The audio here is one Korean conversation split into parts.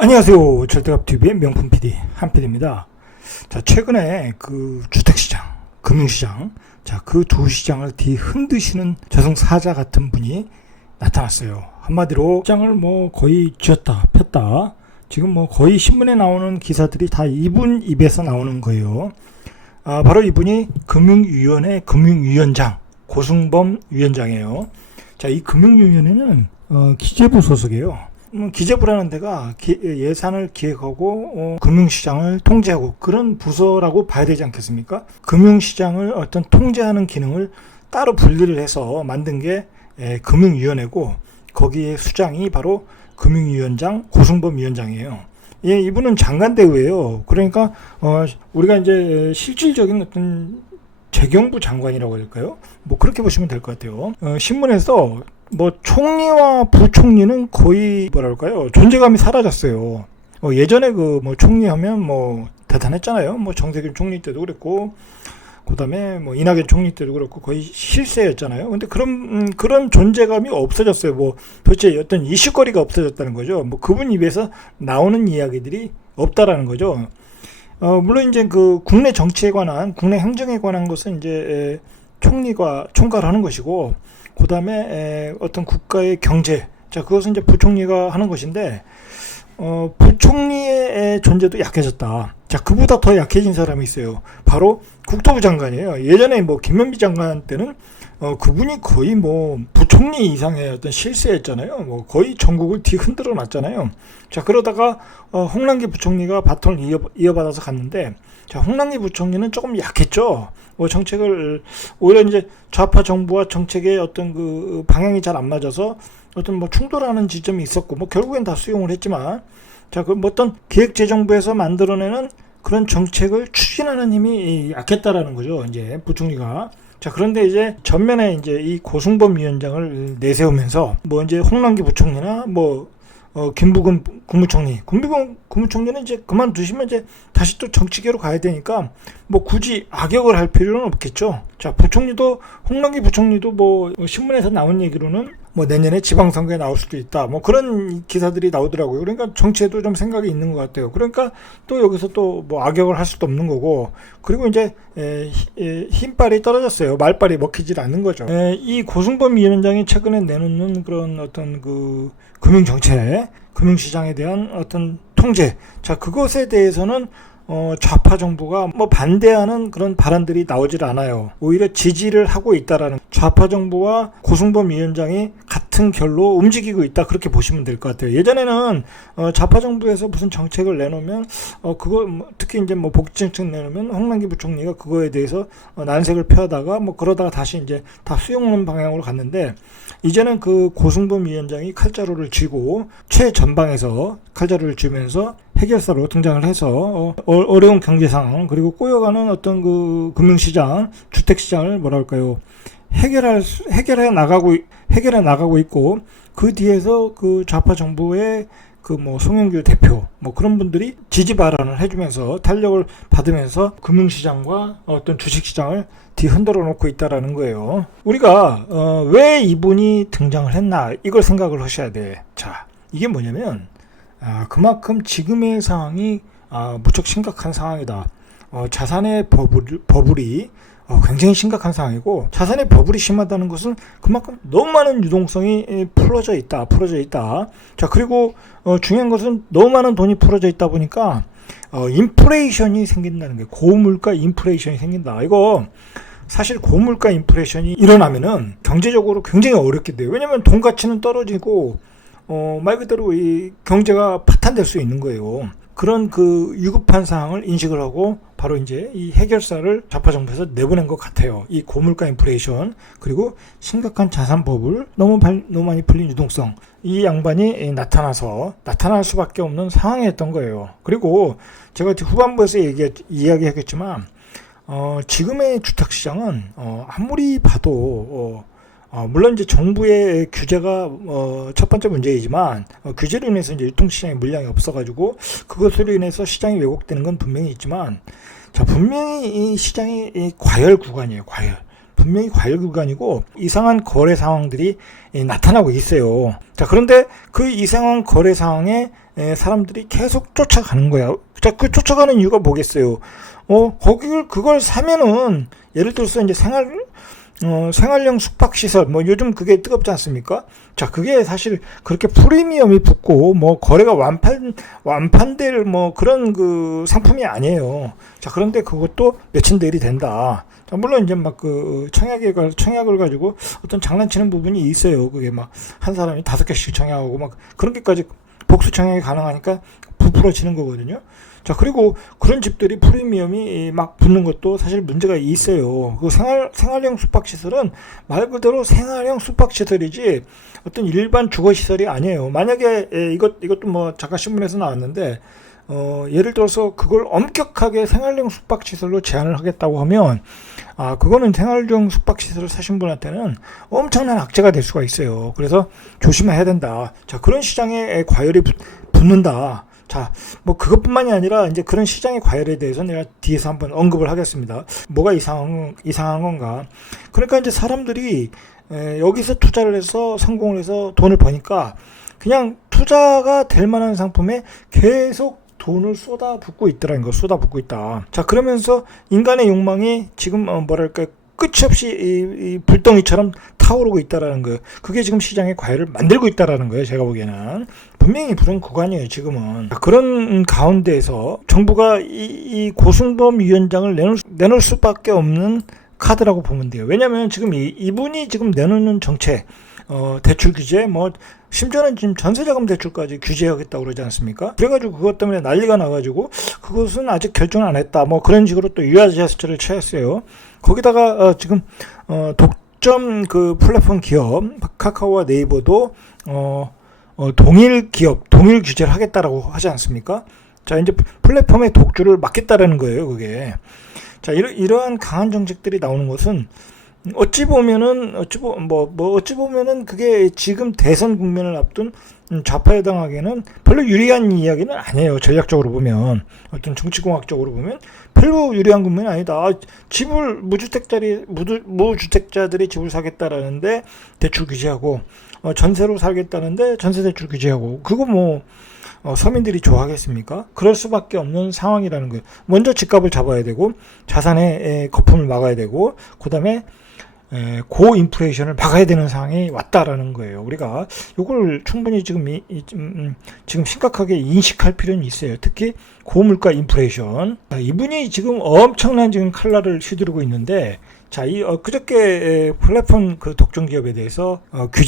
안녕하세요. 절대값TV의 명품 PD 한PD입니다. 자, 최근에 그 주택시장, 금융시장, 자, 그 두 시장을 뒤흔드시는 저승사자 같은 분이 나타났어요. 한마디로 시장을 뭐 거의 쥐었다 폈다. 지금 뭐 거의 신문에 나오는 기사들이 다 이분 입에서 나오는 거예요. 바로 이분이 금융위원회 금융위원장 고승범 위원장이에요. 자, 이 금융위원회는 기재부 소속이에요. 기재부라는 데가 예산을 기획하고 금융시장을 통제하고 그런 부서라고 봐야 되지 않겠습니까? 금융시장을 어떤 통제하는 기능을 따로 분리를 해서 만든 게 금융위원회고 거기에 수장이 바로 금융위원장 고승범 위원장이에요. 예, 이분은 장관 대우예요. 그러니까 우리가 이제 실질적인 어떤 재경부 장관이라고 할까요? 뭐 그렇게 보시면 될 것 같아요. 신문에서 뭐 총리와 부총리는 거의 뭐랄까요, 존재감이 사라졌어요. 예전에 그 뭐 총리하면 뭐 대단했잖아요. 뭐 정세균 총리 때도 그랬고, 그다음에 뭐 이낙연 총리 때도 그렇고 거의 실세였잖아요. 근데 그런 존재감이 없어졌어요. 뭐 도대체 어떤 이슈거리가 없어졌다는 거죠. 뭐 그분 입에서 나오는 이야기들이 없다라는 거죠. 물론 이제 그 국내 정치에 관한, 국내 행정에 관한 것은 이제 총리가 총괄하는 것이고, 그 다음에 어떤 국가의 경제, 자, 그것은 이제 부총리가 하는 것인데, 부총리의 존재도 약해졌다. 자, 그보다 더 약해진 사람이 있어요. 바로 국토부 장관이에요. 예전에 뭐 김현미 장관 때는 그분이 거의 뭐 부총리 이상의 어떤 실세였잖아요. 뭐 거의 전국을 뒤흔들어 놨잖아요. 자, 그러다가 홍남기 부총리가 바톤을 이어받아서 갔는데, 자, 홍남기 부총리는 조금 약했죠. 정책을 오히려 이제 좌파 정부와 정책의 어떤 그 방향이 잘 안 맞아서 어떤 뭐 충돌하는 지점이 있었고, 뭐 결국엔 다 수용을 했지만, 자, 그 뭐 어떤 기획재정부에서 만들어내는 그런 정책을 추진하는 힘이 약했다라는 거죠. 이제 부총리가. 자, 그런데 이제 전면에 이제 이 고승범 위원장을 내세우면서 뭐 이제 홍남기 부총리나 뭐 김부겸 국무총리, 국무총리는 이제 그만두시면 이제 다시 또 정치계로 가야 되니까 뭐 굳이 악역을 할 필요는 없겠죠. 자, 부총리도, 홍남기 부총리도 뭐 신문에서 나온 얘기로는 뭐 내년에 지방선거에 나올 수도 있다, 뭐 그런 기사들이 나오더라고요. 그러니까 정치에도 좀 생각이 있는 것 같아요. 그러니까 또 여기서 또 뭐 악역을 할 수도 없는 거고, 그리고 이제 힘빨이 떨어졌어요. 말빨이 먹히질 않는 거죠. 이 고승범 위원장이 최근에 내놓는 그런 어떤 그 금융정책, 금융시장에 대한 어떤 통제, 자, 그것에 대해서는 좌파 정부가 뭐 반대하는 그런 발언들이 나오질 않아요. 오히려 지지를 하고 있다라는, 좌파 정부와 고승범 위원장이 같은 결로 움직이고 있다, 그렇게 보시면 될 것 같아요. 예전에는 좌파 정부에서 무슨 정책을 내놓으면 그거 특히 이제 뭐 복지정책 내놓으면 홍남기 부총리가 그거에 대해서 난색을 펴다가 뭐 그러다가 다시 이제 다 수용하는 방향으로 갔는데, 이제는 그 고승범 위원장이 칼자루를 쥐고 최전방에서 칼자루를 쥐면서 해결사로 등장을 해서 어려운 경제 상황, 그리고 꼬여가는 어떤 그 금융시장, 주택시장을 뭐랄까요, 해결해 나가고 있고, 그 뒤에서 그 좌파 정부의 그 뭐 송영길 대표, 뭐 그런 분들이 지지 발언을 해주면서 탄력을 받으면서 금융시장과 어떤 주식시장을 뒤흔들어 놓고 있다라는 거예요. 우리가 왜 이분이 등장을 했나, 이걸 생각을 하셔야 돼. 자, 이게 뭐냐면 그만큼 지금의 상황이 무척 심각한 상황이다. 자산의 버블이 굉장히 심각한 상황이고, 자산의 버블이 심하다는 것은 그만큼 너무 많은 유동성이 풀어져 있다. 자, 그리고 중요한 것은 너무 많은 돈이 풀어져 있다 보니까 인플레이션이 생긴다는 거예요. 고물가 인플레이션이 생긴다. 이거 사실 고물가 인플레이션이 일어나면은 경제적으로 굉장히 어렵게 돼요. 왜냐면 돈 가치는 떨어지고 말 그대로 이 경제가 파탄될 수 있는 거예요. 그런 그 위급한 상황을 인식을 하고 바로 이제 이 해결사를 좌파 정부에서 내보낸 것 같아요. 이 고물가 인플레이션, 그리고 심각한 자산 버블, 너무 많이 풀린 유동성, 이 양반이 나타날 수밖에 없는 상황이었던 거예요. 그리고 제가 후반부에서 이야기하겠지만 지금의 주택시장은 아무리 봐도 물론 이제 정부의 규제가 첫 번째 문제이지만, 규제로 인해서 이제 유통시장에 물량이 없어가지고 그것으로 인해서 시장이 왜곡되는 건 분명히 있지만, 자, 분명히 이 시장이 과열 구간이에요. 분명히 과열 구간이고 이상한 거래 상황들이 나타나고 있어요. 자, 그런데 그 이상한 거래 상황에 사람들이 계속 쫓아가는 거야. 자, 그 쫓아가는 이유가 뭐겠어요? 그걸 사면은 예를 들어서 이제 생활용 숙박시설, 뭐 요즘 그게 뜨겁지 않습니까? 자, 그게 사실 그렇게 프리미엄이 붙고, 뭐 거래가 완판될 뭐 그런 그 상품이 아니에요. 자, 그런데 그것도 몇천 대일이 된다. 자, 물론 이제 막 그 청약을 가지고 어떤 장난치는 부분이 있어요. 그게 막 한 사람이 5개씩 청약하고 막 그런 게까지 복수 청약이 가능하니까 부풀어지는 거거든요. 자, 그리고 그런 집들이 프리미엄이 막 붙는 것도 사실 문제가 있어요. 그 생활형 숙박시설은 말 그대로 생활형 숙박시설이지 어떤 일반 주거시설이 아니에요. 만약에 이것도 뭐 잠깐 신문에서 나왔는데, 예를 들어서 그걸 엄격하게 생활형 숙박시설로 제한을 하겠다고 하면, 그거는 생활형 숙박시설을 사신 분한테는 엄청난 악재가 될 수가 있어요. 그래서 조심해야 된다. 자, 그런 시장에 과열이 붙는다. 자, 뭐 그것뿐만이 아니라 이제 그런 시장의 과열에 대해서 내가 뒤에서 한번 언급을 하겠습니다. 뭐가 이상한 건가? 그러니까 이제 사람들이 여기서 투자를 해서 성공을 해서 돈을 버니까 그냥 투자가 될 만한 상품에 계속 돈을 쏟아붓고 있더라는 거, 쏟아붓고 있다. 자, 그러면서 인간의 욕망이 지금 뭐랄까 끝이 없이 이 불덩이처럼 타오르고 있다라는 거예요. 그게 지금 시장의 과열을 만들고 있다라는 거예요. 제가 보기에는 분명히 그런 구간이에요. 지금은 그런 가운데에서 정부가 이 고승범 위원장을 내놓을 수밖에 없는 카드라고 보면 돼요. 왜냐하면 지금 이분이 지금 내놓는 정책, 대출 규제, 뭐 심지어는 지금 전세자금 대출까지 규제하겠다고 그러지 않습니까? 그래가지고 그것 때문에 난리가 나가지고 그것은 아직 결정을 안 했다. 뭐 그런 식으로 또 유화 제스처를 취했어요. 거기다가 지금 독점 그 플랫폼 기업 카카오와 네이버도 동일 규제를 하겠다라고 하지 않습니까? 자, 이제 플랫폼의 독주를 막겠다라는 거예요, 그게. 자, 이러한 강한 정책들이 나오는 것은 어찌 보면은 그게 지금 대선 국면을 앞둔 좌파 여당에게는 별로 유리한 이야기는 아니에요. 전략적으로 보면, 어떤 정치공학적으로 보면 별로 유리한 국면이 아니다. 무주택자들이 집을 사겠다라는데 대출 규제하고, 전세로 살겠다는데 전세 대출 규제하고, 그거 뭐 서민들이 좋아하겠습니까? 그럴 수밖에 없는 상황이라는 거예요. 먼저 집값을 잡아야 되고, 자산의 거품을 막아야 되고, 그 다음에 고인플레이션을 막아야 되는 상황이 왔다라는 거예요. 우리가 이걸 충분히 지금 심각하게 인식할 필요는 있어요. 특히 고물가 인플레이션. 이분이 지금 엄청난 지금 칼날을 휘두르고 있는데, 자, 그저께 플랫폼 그 독점 기업에 대해서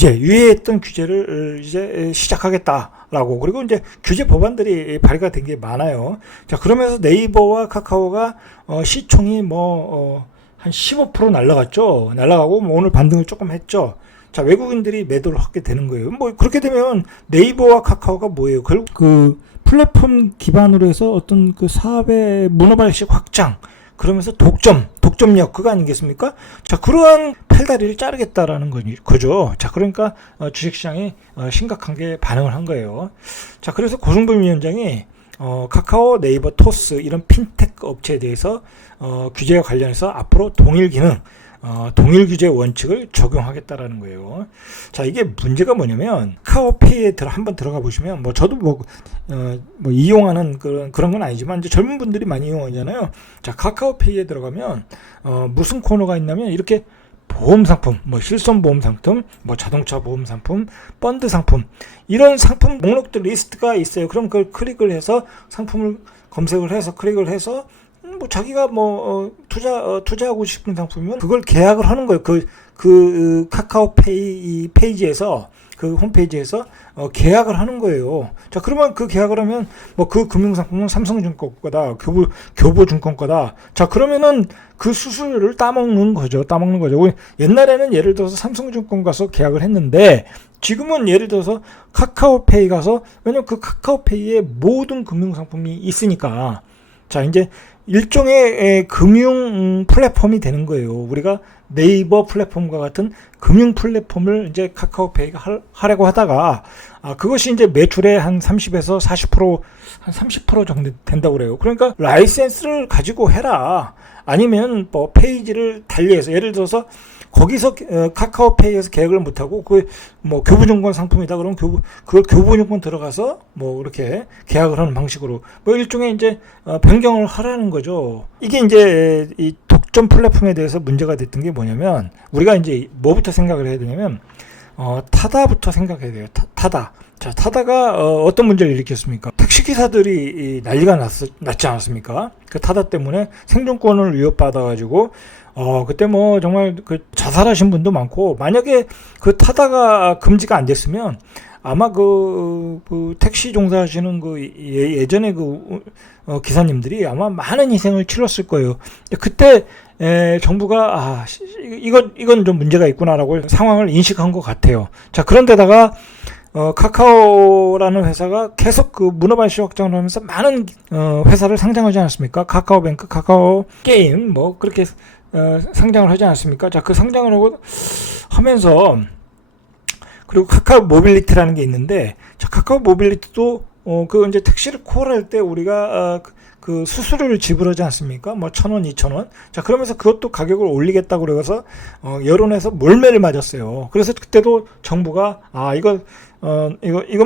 유예했던 규제를 이제 시작하겠다라고, 그리고 이제 규제 법안들이 발의가 된 게 많아요. 자, 그러면서 네이버와 카카오가 시총이 한 15% 날라갔죠. 날라가고 오늘 반등을 조금 했죠. 자, 외국인들이 매도를 하게 되는 거예요. 뭐 그렇게 되면 네이버와 카카오가 뭐예요? 결국 그 플랫폼 기반으로 해서 어떤 그 사업의 문어발식 확장, 그러면서 독점력 그거 아니겠습니까? 자, 그러한 팔다리를 자르겠다라는 거죠. 자, 그러니까 주식시장이 심각하게 반응을 한 거예요. 자, 그래서 고승범 위원장이 카카오, 네이버, 토스 이런 핀테크 업체에 대해서 규제와 관련해서 앞으로 동일 규제 원칙을 적용하겠다라는 거예요. 자, 이게 문제가 뭐냐면 카카오페이에 한번 들어가 보시면, 저도 이용하는 그런 건 아니지만 이제 젊은 분들이 많이 이용하잖아요. 자, 카카오페이에 들어가면 무슨 코너가 있냐면 이렇게 보험 상품, 실손 보험 상품, 자동차 보험 상품, 펀드 상품, 이런 상품 목록들 리스트가 있어요. 그럼 그걸 클릭을 해서 상품을 검색을 해서 클릭을 해서 자기가 투자하고 싶은 상품이면 그걸 계약을 하는 거예요. 그 카카오페이 페이지에서, 그 홈페이지에서 계약을 하는 거예요. 자, 그러면 그 계약을 하면 그 금융상품은 삼성증권 거다, 교보증권 거다. 자, 그러면은 그 수수료를 따먹는 거죠. 옛날에는 예를 들어서 삼성증권 가서 계약을 했는데, 지금은 예를 들어서 카카오페이 가서, 왜냐면 그 카카오페이에 모든 금융상품이 있으니까. 자, 이제 일종의 금융 플랫폼이 되는 거예요. 우리가 네이버 플랫폼과 같은 금융 플랫폼을 이제 카카오페이가 하려고 하다가 그것이 이제 매출의 한 30에서 40%, 한 30% 정도 된다고 그래요. 그러니까 라이센스를 가지고 해라. 아니면 뭐 페이지를 달리해서 예를 들어서 거기서 카카오페이에서 계약을 못하고 뭐 교부증권 상품이다 그러면 그걸 교부증권 들어가서 뭐 이렇게 계약을 하는 방식으로 뭐 일종의 이제 변경을 하라는 거죠. 이게 이제 이 독점 플랫폼에 대해서 문제가 됐던 게 뭐냐면 우리가 이제 뭐부터 생각을 해야 되냐면 타다부터 생각해야 돼요. 타다. 자, 타다가 어떤 문제를 일으켰습니까? 택시기사들이 난리가 났지 않았습니까? 그 타다 때문에 생존권을 위협받아가지고 그때 뭐 정말 그 자살하신 분도 많고, 만약에 그 타다가 금지가 안 됐으면 아마 그 택시 종사하시는 예전에 기사님들이 아마 많은 희생을 치렀을 거예요. 그때 정부가 이건 좀 문제가 있구나라고 상황을 인식한 것 같아요. 자, 그런데다가 카카오라는 회사가 계속 그 문어발시 확장을 하면서 많은 회사를 상장하지 않았습니까? 카카오뱅크, 카카오 게임 뭐 그렇게 상장을 하지 않았습니까? 자, 그 상장을 하면서 그리고 카카오 모빌리티라는 게 있는데, 자, 카카오 모빌리티도 그 이제 택시를 콜할 때 우리가 그 수수료를 지불하지 않습니까? 뭐 1,000원, 2,000원. 자, 그러면서 그것도 가격을 올리겠다고 그래서 여론에서 몰매를 맞았어요. 그래서 그때도 정부가 이건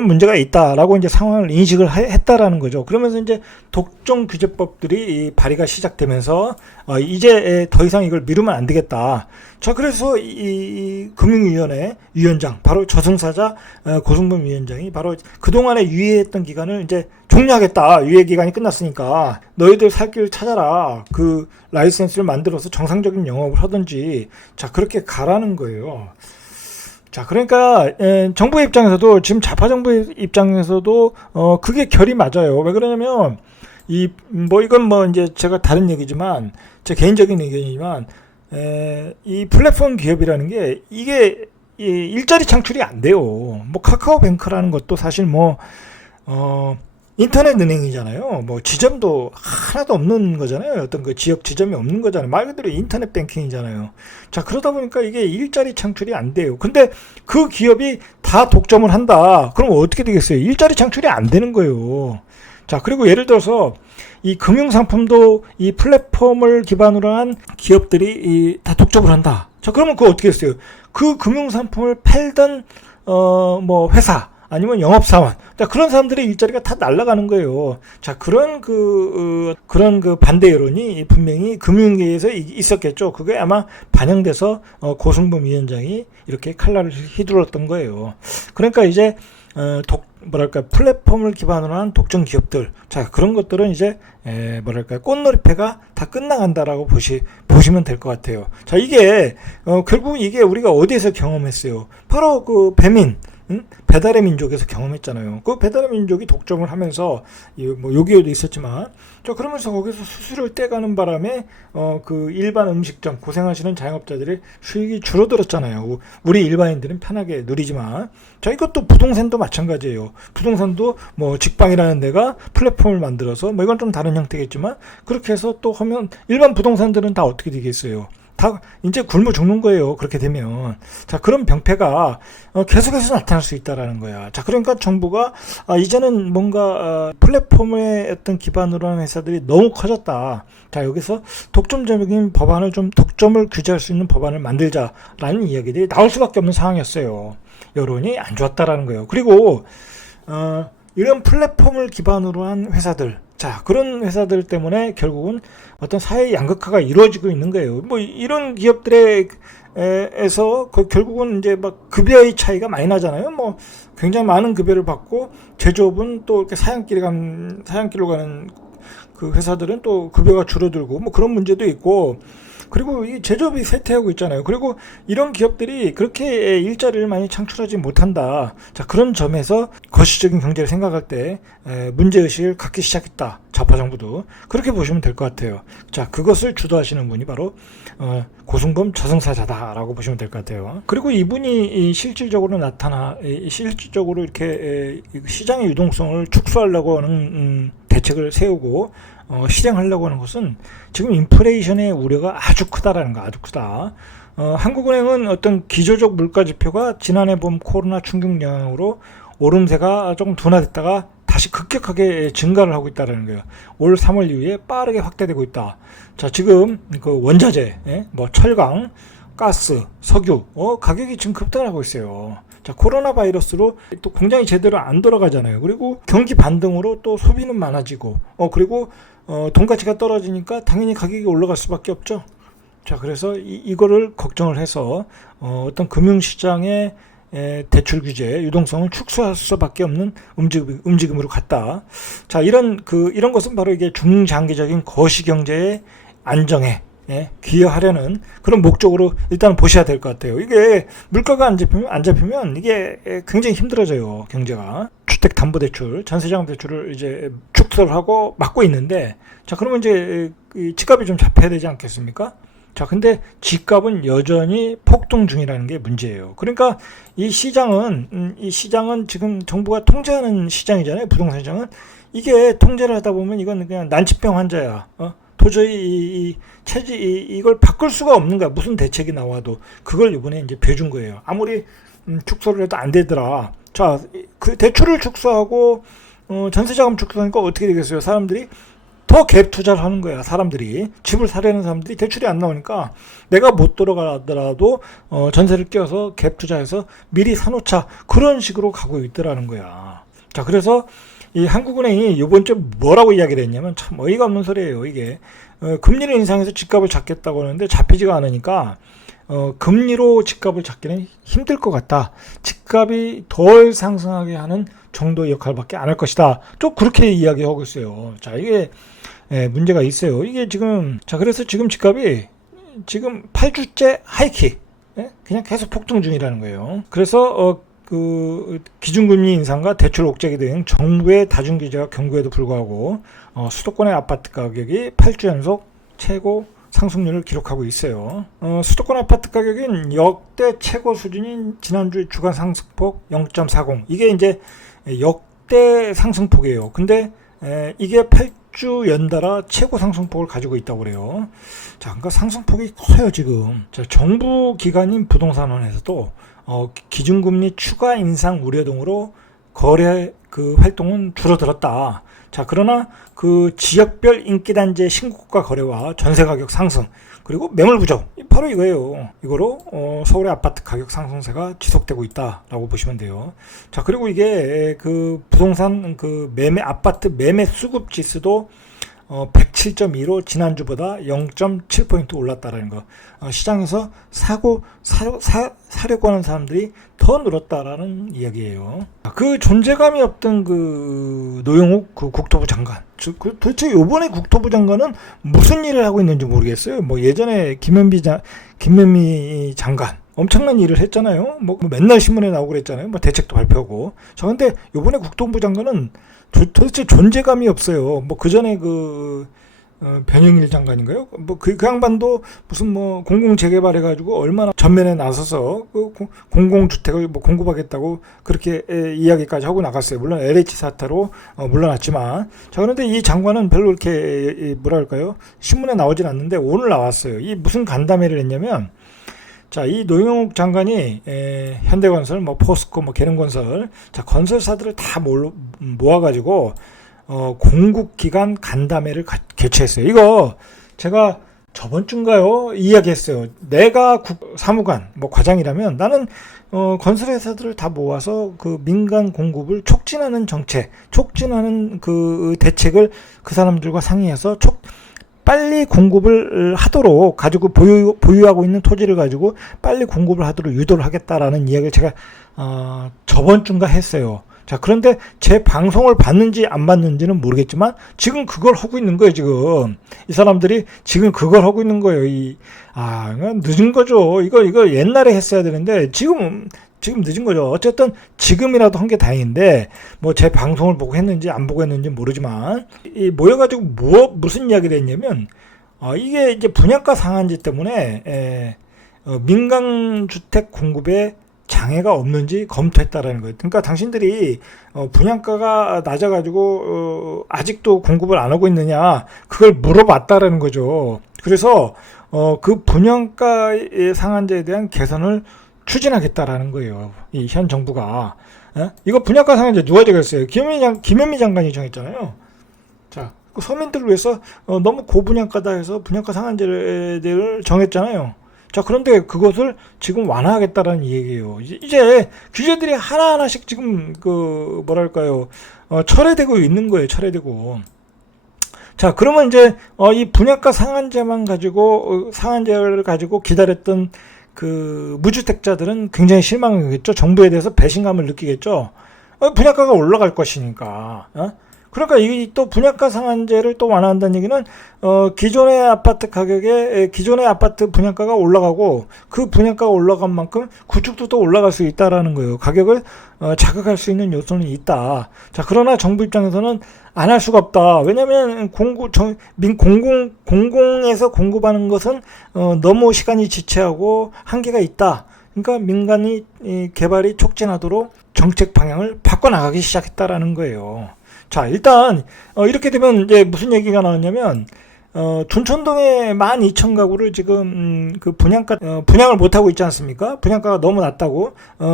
문제가 있다라고 이제 상황을 인식을 했다라는 거죠. 그러면서 이제 독점 규제법들이 발의가 시작되면서 이제 더 이상 이걸 미루면 안 되겠다. 자, 그래서 이 금융위원회 위원장, 바로 저승사자 고승범 위원장이 바로 그동안에 유예했던 기간을 이제 종료하겠다. 유예 기간이 끝났으니까 너희들 살 길 찾아라. 그 라이센스를 만들어서 정상적인 영업을 하든지, 자, 그렇게 가라는 거예요. 자, 그러니까 정부 입장에서도, 지금 좌파 정부 입장에서도 그게 결이 맞아요. 왜 그러냐면 이건 뭐 이제 제가 다른 얘기지만, 제 개인적인 의견이지만, 이 플랫폼 기업이라는 게 이게 일자리 창출이 안 돼요. 뭐 카카오뱅크라는 것도 사실 뭐 인터넷 은행이잖아요. 뭐 지점도 하나도 없는 거잖아요. 어떤 그 지역 지점이 없는 거잖아요. 말 그대로 인터넷 뱅킹이잖아요. 자, 그러다 보니까 이게 일자리 창출이 안 돼요. 근데 그 기업이 다 독점을 한다. 그럼 어떻게 되겠어요? 일자리 창출이 안 되는 거예요. 자, 그리고 예를 들어서 이 금융상품도 이 플랫폼을 기반으로 한 기업들이 다 독점을 한다. 자, 그러면 그거 어떻게 했어요? 그 금융상품을 팔던 뭐 회사 아니면 영업사원, 자, 그런 사람들의 일자리가 다 날아가는 거예요. 자, 그런 반대 여론이 분명히 금융계에서 있었겠죠. 그게 아마 반영돼서 고승범 위원장이 이렇게 칼날을 휘둘렀던 거예요. 그러니까 이제 플랫폼을 기반으로 한 독점 기업들, 자, 그런 것들은 이제 꽃놀이패가 다 끝나간다라고 보시면 될 것 같아요. 자, 이게 결국 이게 우리가 어디에서 경험했어요? 바로 그 배달의 민족에서 경험했잖아요. 그 배달의 민족이 독점을 하면서 뭐 요기요도 있었지만, 자, 그러면서 거기서 수수료를 떼가는 바람에 그 일반 음식점 고생하시는 자영업자들의 수익이 줄어들었잖아요. 우리 일반인들은 편하게 누리지만, 자, 이것도 부동산도 마찬가지예요. 부동산도 뭐 직방이라는 데가 플랫폼을 만들어서, 뭐 이건 좀 다른 형태겠지만 그렇게 해서 또 하면 일반 부동산들은 다 어떻게 되겠어요? 다 이제 굶어 죽는 거예요. 그렇게 되면. 자, 그런 병폐가 계속해서 나타날 수 있다라는 거야. 자, 그러니까 정부가 이제는 뭔가 플랫폼의 어떤 기반으로 하는 회사들이 너무 커졌다. 자, 여기서 독점적인 법안을 좀 독점을 규제할 수 있는 법안을 만들자라는 이야기들이 나올 수밖에 없는 상황이었어요. 여론이 안 좋았다라는 거예요. 그리고 이런 플랫폼을 기반으로 한 회사들, 자, 그런 회사들 때문에 결국은 어떤 사회 양극화가 이루어지고 있는 거예요. 뭐 이런 기업들에서 결국은 이제 막 급여의 차이가 많이 나잖아요. 뭐 굉장히 많은 급여를 받고 제조업은 또 이렇게 사양길로 가는 그 회사들은 또 급여가 줄어들고 뭐 그런 문제도 있고, 그리고 이 제조업이 쇠퇴하고 있잖아요. 그리고 이런 기업들이 그렇게 일자리를 많이 창출하지 못한다. 자, 그런 점에서 거시적인 경제를 생각할 때 문제의식을 갖기 시작했다. 좌파 정부도. 그렇게 보시면 될 것 같아요. 자, 그것을 주도하시는 분이 바로 고승범 저승사자다라고 보시면 될 것 같아요. 그리고 이분이 실질적으로 실질적으로 이렇게 시장의 유동성을 축소하려고 하는 대책을 세우고 실행하려고 하는 것은 지금 인플레이션의 우려가 아주 크다라는 거, 아주 크다. 한국은행은 어떤 기조적 물가지표가 지난해 봄 코로나 충격 영향으로 오름세가 조금 둔화됐다가 다시 급격하게 증가를 하고 있다는 거예요. 올 3월 이후에 빠르게 확대되고 있다. 자, 지금 그 원자재, 뭐 철강, 가스, 석유, 가격이 지금 급등을 하고 있어요. 자, 코로나 바이러스로 또 공장이 제대로 안 돌아가잖아요. 그리고 경기 반등으로 또 소비는 많아지고, 그리고 돈 가치가 떨어지니까 당연히 가격이 올라갈 수밖에 없죠. 자, 그래서 이거를 걱정을 해서 어떤 금융시장의 대출 규제, 유동성을 축소할 수밖에 없는 움직임으로 갔다. 자, 이런 것은 바로 이게 중장기적인 거시경제의 안정에 기여하려는 그런 목적으로 일단 보셔야 될 것 같아요. 이게 물가가 안 잡히면 이게 굉장히 힘들어져요, 경제가. 주택담보대출, 전세자금대출을 이제 축소를 하고 막고 있는데, 자, 그러면 이제 집값이 좀 잡혀야 되지 않겠습니까? 자, 근데 집값은 여전히 폭등 중이라는 게 문제예요. 그러니까 이 시장은 지금 정부가 통제하는 시장이잖아요. 부동산 시장은. 이게 통제를 하다 보면 이건 그냥 난치병 환자야. 도저히 이걸 바꿀 수가 없는 거야. 무슨 대책이 나와도. 그걸 이번에 이제 배준 거예요. 아무리 축소를 해도 안 되더라. 자, 그 대출을 축소하고 전세자금 축소하니까 어떻게 되겠어요? 사람들이 더 갭 투자를 하는 거야. 사람들이 집을 사려는 사람들이 대출이 안 나오니까 내가 못 들어가더라도 전세를 껴서 갭 투자해서 미리 사놓자, 그런 식으로 가고 있더라는 거야. 자, 그래서 이 한국은행이 이번 주 뭐라고 이야기를 했냐면 참 어이가 없는 소리예요. 이게 금리를 인상해서 집값을 잡겠다고 하는데 잡히지가 않으니까 금리로 집값을 잡기는 힘들 것 같다. 집값이 덜 상승하게 하는 정도의 역할밖에 안 할 것이다. 좀 그렇게 이야기하고 있어요. 자, 이게 문제가 있어요. 이게 지금, 자, 그래서 지금 집값이 지금 8주째 하이킥, 그냥 계속 폭등 중이라는 거예요. 그래서 그 기준금리 인상과 대출 옥죄기 등 정부의 다중규제가 경고에도 불구하고 수도권의 아파트 가격이 8주 연속 최고 상승률을 기록하고 있어요. 수도권 아파트 가격은 역대 최고 수준인 지난주 주간 상승폭 0.40. 이게 이제 역대 상승폭이에요. 근데 이게 8주 연달아 최고 상승폭을 가지고 있다고 그래요. 자, 그러니까 상승폭이 커요, 지금. 자, 정부 기관인 부동산원에서도 기준금리 추가 인상 우려 등으로 거래 그 활동은 줄어들었다. 자, 그러나 그 지역별 인기단지의 신고가 거래와 전세 가격 상승, 그리고 매물 부족, 바로 이거예요. 이거로 서울의 아파트 가격 상승세가 지속되고 있다라고 보시면 돼요. 자, 그리고 이게 그 부동산 그 아파트 매매 수급 지수도 107.2로 지난주보다 0.7포인트 올랐다라는 거. 시장에서 사려고 하는 사람들이 더 늘었다라는 이야기예요. 그 존재감이 없던 그 노영욱 그 국토부 장관. 도대체 요번에 국토부 장관은 무슨 일을 하고 있는지 모르겠어요. 뭐 예전에 김현미 장관 엄청난 일을 했잖아요. 뭐 맨날 신문에 나오고 그랬잖아요. 뭐 대책도 발표하고. 자, 근데 요번에 국토부 장관은 도대체 존재감이 없어요. 뭐 그 전에 변영일 장관인가요? 뭐 그 양반도 무슨 뭐 공공재개발 해가지고 얼마나 전면에 나서서 그 공공주택을 뭐 공급하겠다고 그렇게 이야기까지 하고 나갔어요. 물론 LH 사태로 물러났지만. 자, 그런데 이 장관은 별로 이렇게 뭐랄까요? 신문에 나오진 않는데 오늘 나왔어요. 이 무슨 간담회를 했냐면, 자, 이 노영욱 장관이 현대건설, 뭐 포스코, 뭐 개능건설, 자, 건설사들을 다 모아가지고 공국기관 간담회를 개최했어요. 이거 제가 저번 주인가요? 이야기했어요. 내가 사무관, 뭐 과장이라면 나는 건설회사들을 다 모아서 그 민간 공급을 촉진하는 정책, 촉진하는 그 대책을 그 사람들과 상의해서 빨리 공급을 하도록 가지고 보유하고 있는 토지를 가지고 빨리 공급을 하도록 유도를 하겠다라는 이야기를 제가 저번 주인가 했어요. 자, 그런데 제 방송을 봤는지 안 봤는지는 모르겠지만 지금 그걸 하고 있는 거예요. 지금 이 사람들이 지금 그걸 하고 있는 거예요. 늦은 거죠. 이거 옛날에 했어야 되는데 지금 늦은 거죠. 어쨌든 지금이라도 한 게 다행인데, 뭐 제 방송을 보고 했는지 안 보고 했는지 모르지만 모여가지고 무슨 이야기를 했냐면 이게 이제 분양가 상한제 때문에 민간 주택 공급에 장애가 없는지 검토했다라는 거예요. 그러니까 당신들이 분양가가 낮아가지고 아직도 공급을 안 하고 있느냐 그걸 물어봤다라는 거죠. 그래서 그 분양가의 상한제에 대한 개선을 추진하겠다라는 거예요. 이 현 정부가. 이거 분양가 상한제 누가 정했어요? 김현미 장관이 정했잖아요. 자, 그 서민들을 위해서 너무 고분양가다 해서 분양가 상한제를 정했잖아요. 자, 그런데 그것을 지금 완화하겠다라는 얘기예요. 이제 규제들이 하나하나씩 지금 철회되고 있는 거예요. 철회되고. 자, 그러면 이제 이 분양가 상한제를 가지고 기다렸던 그 무주택자들은 굉장히 실망하겠죠. 정부에 대해서 배신감을 느끼겠죠. 분양가가 올라갈 것이니까. 그러니까 이 또 분양가 상한제를 또 완화한다는 얘기는 기존의 아파트 분양가가 올라가고 그 분양가가 올라간 만큼 구축도 또 올라갈 수 있다라는 거예요. 가격을 자극할 수 있는 요소는 있다. 자, 그러나 정부 입장에서는 안 할 수가 없다. 왜냐하면 공공에서 공급하는 것은 너무 시간이 지체하고 한계가 있다. 그러니까 민간이 개발이 촉진하도록 정책 방향을 바꿔나가기 시작했다라는 거예요. 자, 일단 이렇게 되면 이제 무슨 얘기가 나왔냐면 둔촌동에 12,000가구를 지금 그 분양을 못 하고 있지 않습니까? 분양가가 너무 낮다고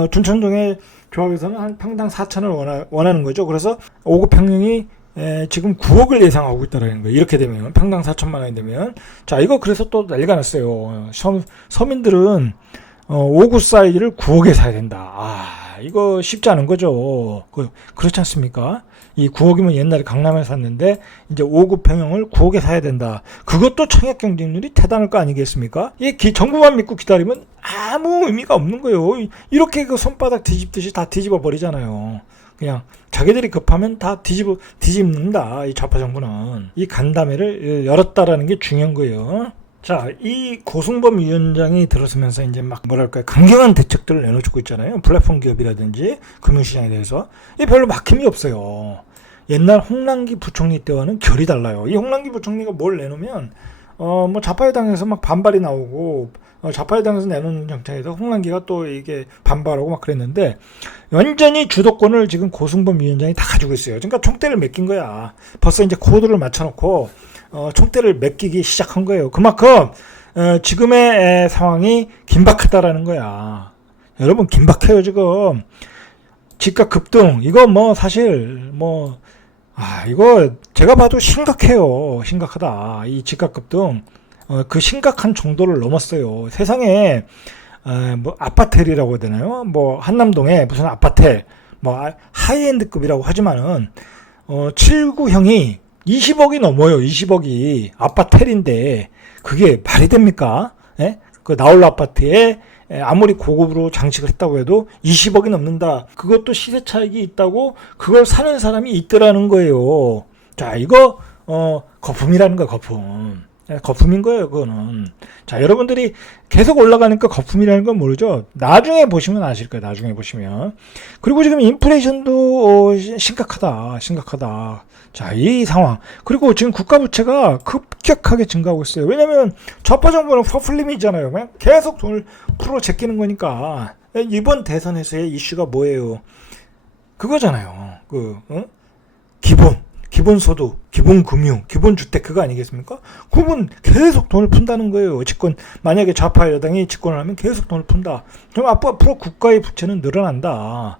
둔촌동의 조합에서는 한 평당 4,000을 원하는 거죠. 그래서 5급 평형이 지금 9억을 예상하고 있다는 거예요. 이렇게 되면 평당 4천만 원이 되면 자, 이거 그래서 또 난리가 났어요. 서민들은 5구 사이즈를 9억에 사야 된다. 이거 쉽지 않은 거죠. 그렇지 않습니까? 이 9억이면 옛날에 강남에 샀는데 이제 5급 평형을 9억에 사야 된다. 그것도 청약 경쟁률이 대단할 거 아니겠습니까? 이 정부만 믿고 기다리면 아무 의미가 없는 거예요. 이렇게 그 손바닥 뒤집듯이 다 뒤집어 버리잖아요. 그냥 자기들이 급하면 다 뒤집는다. 이 좌파 정부는 이 간담회를 열었다라는 게 중요한 거예요. 자, 이 고승범 위원장이 들어서면서 이제 막 강경한 대책들을 내놓고 있잖아요. 플랫폼 기업이라든지 금융시장에 대해서. 이게 별로 막힘이 없어요. 옛날 홍남기 부총리 때와는 결이 달라요. 이 홍남기 부총리가 뭘 내놓으면 좌파여당에서 막 반발이 나오고 좌파여당에서 내놓는 정책에서 홍남기가 또 이게 반발하고 막 그랬는데 완전히 주도권을 지금 고승범 위원장이 다 가지고 있어요. 그러니까 총대를 맡긴 거야. 벌써 이제 코드를 맞춰놓고 총대를 맡기기 시작한 거예요. 그만큼 지금의 상황이 긴박하다라는 거야. 여러분 긴박해요 지금. 집값 급등 이거 사실 이거 제가 봐도 심각해요. 심각하다. 이 집값 급등 그 심각한 정도를 넘었어요. 세상에 아파텔이라고 해야 되나요? 한남동에 무슨 아파텔 하이엔드급이라고 하지만은 7구형이 20억이 넘어요. 20억이 아파텔인데 그게 말이 됩니까? 그 나홀로 아파트에 아무리 고급으로 장식을 했다고 해도 20억이 넘는다. 그것도 시세 차익이 있다고 그걸 사는 사람이 있더라는 거예요. 자, 이거 거품이라는 거야, 거품. 거품인 거예요, 그거는. 자, 여러분들이 계속 올라가니까 거품이라는 건 모르죠? 나중에 보시면 아실 거예요, 나중에 보시면. 그리고 지금 인플레이션도 심각하다. 자, 이 상황. 그리고 지금 국가 부채가 급격하게 증가하고 있어요. 왜냐면 좌파 정부는 퍼플림이잖아요. 그냥 계속 돈을 풀어 제끼는 거니까. 이번 대선에서의 이슈가 뭐예요? 그거잖아요. 기본소득, 기본금융, 기본주택 그거 아니겠습니까? 그분 계속 돈을 푼다는 거예요. 만약에 좌파 여당이 집권을 하면 계속 돈을 푼다. 그럼 앞으로 국가의 부채는 늘어난다.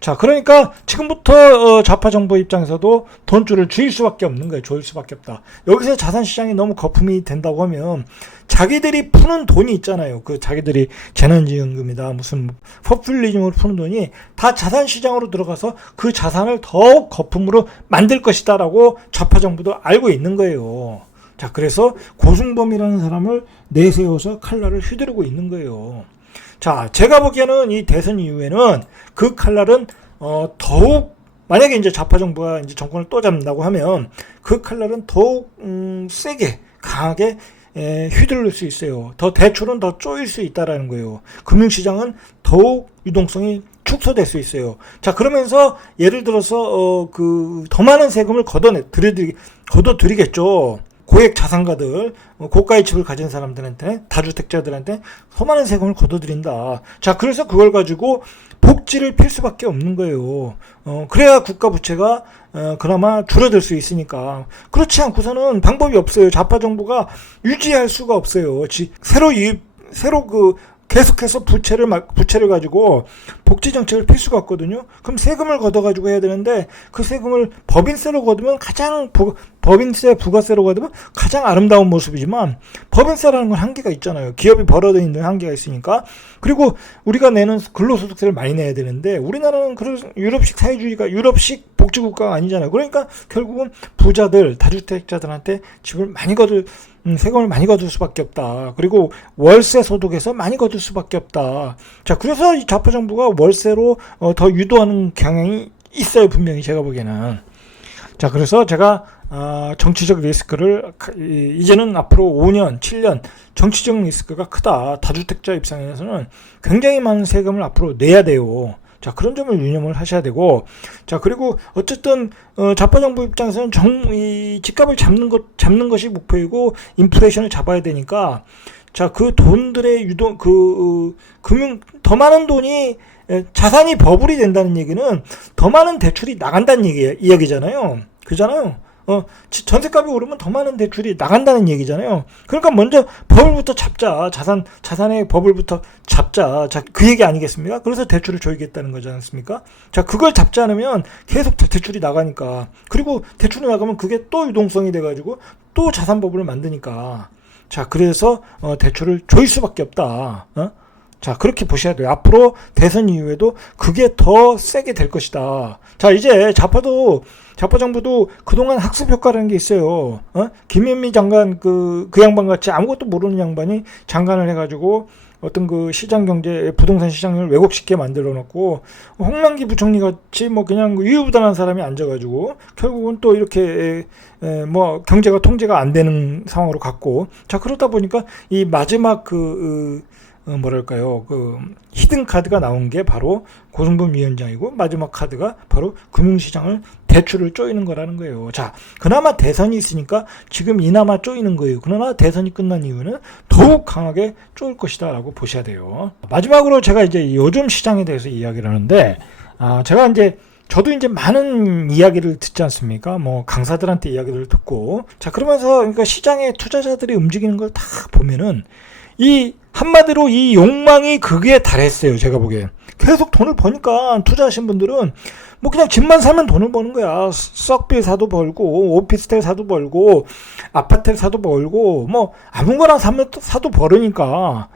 자, 그러니까 지금부터 좌파 정부 입장에서도 돈줄을 조일 수밖에 없는 거예요. 조일 수밖에 없다. 여기서 자산시장이 너무 거품이 된다고 하면 자기들이 푸는 돈이 있잖아요. 자기들이 재난지원금이다 무슨 포퓰리즘으로 푸는 돈이 다 자산시장으로 들어가서 그 자산을 더욱 거품으로 만들 것이다 라고 좌파 정부도 알고 있는 거예요. 자, 그래서 고승범이라는 사람을 내세워서 칼날을 휘두르고 있는 거예요. 자, 제가 보기에는 이 대선 이후에는 그 칼날은 더욱 만약에 이제 좌파 정부가 이제 정권을 또 잡는다고 하면 그 칼날은 더욱 세게 강하게 휘둘릴 수 있어요. 대출은 더 쪼일 수 있다라는 거예요. 금융시장은 더욱 유동성이 축소될 수 있어요. 자, 그러면서 예를 들어서 더 많은 세금을 걷어드리겠죠. 고액 자산가들, 고가의 집을 가진 사람들한테, 다주택자들한테 더 많은 세금을 걷어들인다. 자, 그래서 그걸 가지고 복지를 필 수밖에 없는 거예요. 그래야 국가 부채가 그나마 줄어들 수 있으니까. 그렇지 않고서는 방법이 없어요. 좌파 정부가 유지할 수가 없어요. 새로 계속해서 부채를 가지고 복지 정책을 필 수가 없거든요. 그럼 세금을 걷어가지고 해야 되는데 그 세금을 법인세로 걷으면 법인세, 부가세로 걷으면 가장 아름다운 모습이지만 법인세라는 건 한계가 있잖아요. 기업이 벌어져 있는 한계가 있으니까. 그리고 우리가 내는 근로소득세를 많이 내야 되는데 우리나라는 그런 유럽식 사회주의가 유럽식 복지국가가 아니잖아요. 그러니까 결국은 부자들, 다주택자들한테 세금을 많이 거둘 수밖에 없다. 그리고 월세 소득에서 많이 거둘 수밖에 없다. 자, 그래서 이 좌파 정부가 월세로 더 유도하는 경향이 있어요. 분명히 제가 보기에는. 자, 그래서 제가 정치적 리스크를 이제는 앞으로 5년, 7년 정치적 리스크가 크다. 다주택자 입장에서는 굉장히 많은 세금을 앞으로 내야 돼요. 자, 그런 점을 유념을 하셔야 되고, 자, 그리고 어쨌든 좌파 정부 입장에서는 이 집값을 잡는 것이 목표이고 인플레이션을 잡아야 되니까, 자, 그 돈들의 더 많은 돈이 자산이 버블이 된다는 얘기는 더 많은 대출이 나간다는 이야기잖아요. 그잖아요. 전세값이 오르면 더 많은 대출이 나간다는 얘기잖아요. 그러니까 먼저 버블부터 잡자. 자산의 버블부터 잡자. 자, 그 얘기 아니겠습니까? 그래서 대출을 조이겠다는 거지 않습니까? 자, 그걸 잡지 않으면 계속 대출이 나가니까. 그리고 대출이 나가면 그게 또 유동성이 돼가지고 또 자산 버블을 만드니까. 자, 그래서 대출을 조일 수밖에 없다. 자, 그렇게 보셔야 돼요. 앞으로 대선 이후에도 그게 더 세게 될 것이다. 자, 이제 좌파 정부도 그동안 학습 효과라는 게 있어요. 김현미 장관 그 양반 같이 아무것도 모르는 양반이 장관을 해가지고 어떤 그 시장 경제, 부동산 시장을 왜곡시켜 만들어 놓고, 홍남기 부총리 같이 뭐 그냥 유유부단한 사람이 앉아가지고, 결국은 또 이렇게, 경제가 통제가 안 되는 상황으로 갔고, 자, 그러다 보니까 이 마지막 히든 카드가 나온 게 바로 고승범 위원장이고 마지막 카드가 바로 금융시장을 대출을 쪼이는 거라는 거예요. 자, 그나마 대선이 있으니까 지금 이나마 쪼이는 거예요. 그러나 대선이 끝난 이후는 더욱 강하게 쪼일 것이다 라고 보셔야 돼요. 마지막으로 제가 이제 요즘 시장에 대해서 이야기를 하는데, 저도 이제 많은 이야기를 듣지 않습니까? 강사들한테 이야기를 듣고, 자, 그러면서 그러니까 시장의 투자자들이 움직이는 걸 다 보면은 한마디로 이 욕망이 극에 달했어요. 제가 보기엔. 계속 돈을 버니까 투자하신 분들은 그냥 집만 사면 돈을 버는 거야. 썩빌 사도 벌고, 오피스텔 사도 벌고, 아파트를 사도 벌고, 아무거나 사도 벌으니까,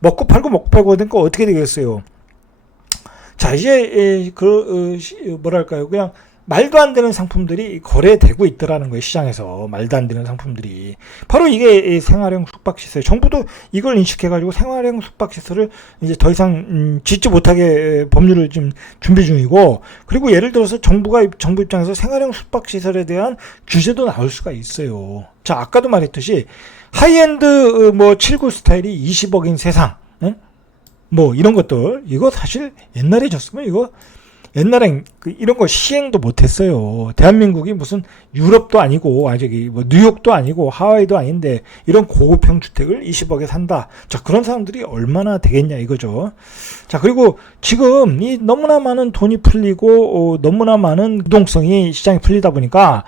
먹고 팔고 하니까 어떻게 되겠어요? 자, 이제, 그냥, 말도 안 되는 상품들이 거래되고 있더라는 거예요. 시장에서 말도 안 되는 상품들이. 바로 이게 생활형 숙박시설. 정부도 이걸 인식해가지고 생활형 숙박시설을 이제 더 이상 짓지 못하게 법률을 지금 준비 중이고, 그리고 예를 들어서 정부 입장에서 생활형 숙박시설에 대한 규제도 나올 수가 있어요. 자, 아까도 말했듯이 하이엔드 7구 스타일이 20억인 세상, 이런 것들, 이거 사실 옛날에 졌으면 옛날엔 이런 거 시행도 못했어요. 대한민국이 무슨 유럽도 아니고, 뉴욕도 아니고, 하와이도 아닌데, 이런 고급형 주택을 20억에 산다. 자, 그런 사람들이 얼마나 되겠냐, 이거죠. 자, 그리고 지금 너무나 많은 돈이 풀리고, 너무나 많은 유동성이 시장에 풀리다 보니까,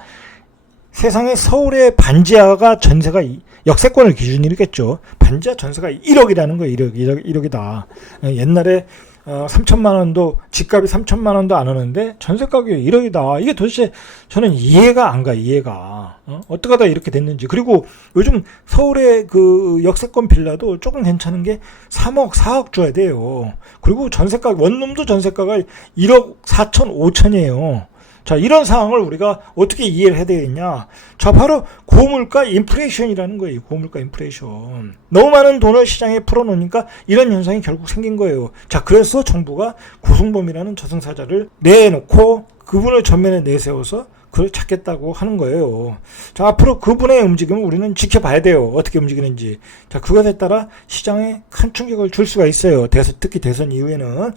세상에 서울의 반지하가 전세가 역세권을 기준이겠죠. 반지하 전세가 1억이라는 거예요. 1억이다. 옛날에 3천만 원도, 집값이 3천만 원도 안 하는데 전세 가격이 1억이다. 이게 도대체 저는 이해가 안 가, 이해가. 어떻게 하다 이렇게 됐는지. 그리고 요즘 서울의 그 역세권 빌라도 조금 괜찮은 게 3억, 4억 줘야 돼요. 그리고 원룸도 전세가가 1억 4천, 5천이에요. 자, 이런 상황을 우리가 어떻게 이해를 해야 되겠냐. 자, 바로 고물가 인플레이션이라는 거예요. 고물가 인플레이션. 너무 많은 돈을 시장에 풀어놓으니까 이런 현상이 결국 생긴 거예요. 자, 그래서 정부가 고승범이라는 저승사자를 내놓고 그분을 전면에 내세워서 그걸 찾겠다고 하는 거예요. 자, 앞으로 그분의 움직임을 우리는 지켜봐야 돼요. 어떻게 움직이는지. 자, 그것에 따라 시장에 큰 충격을 줄 수가 있어요. 특히 대선 이후에는.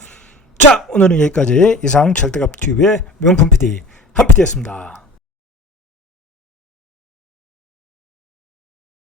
자, 오늘은 여기까지 이상 절대값 튜브의 명품 PD 한 PD였습니다.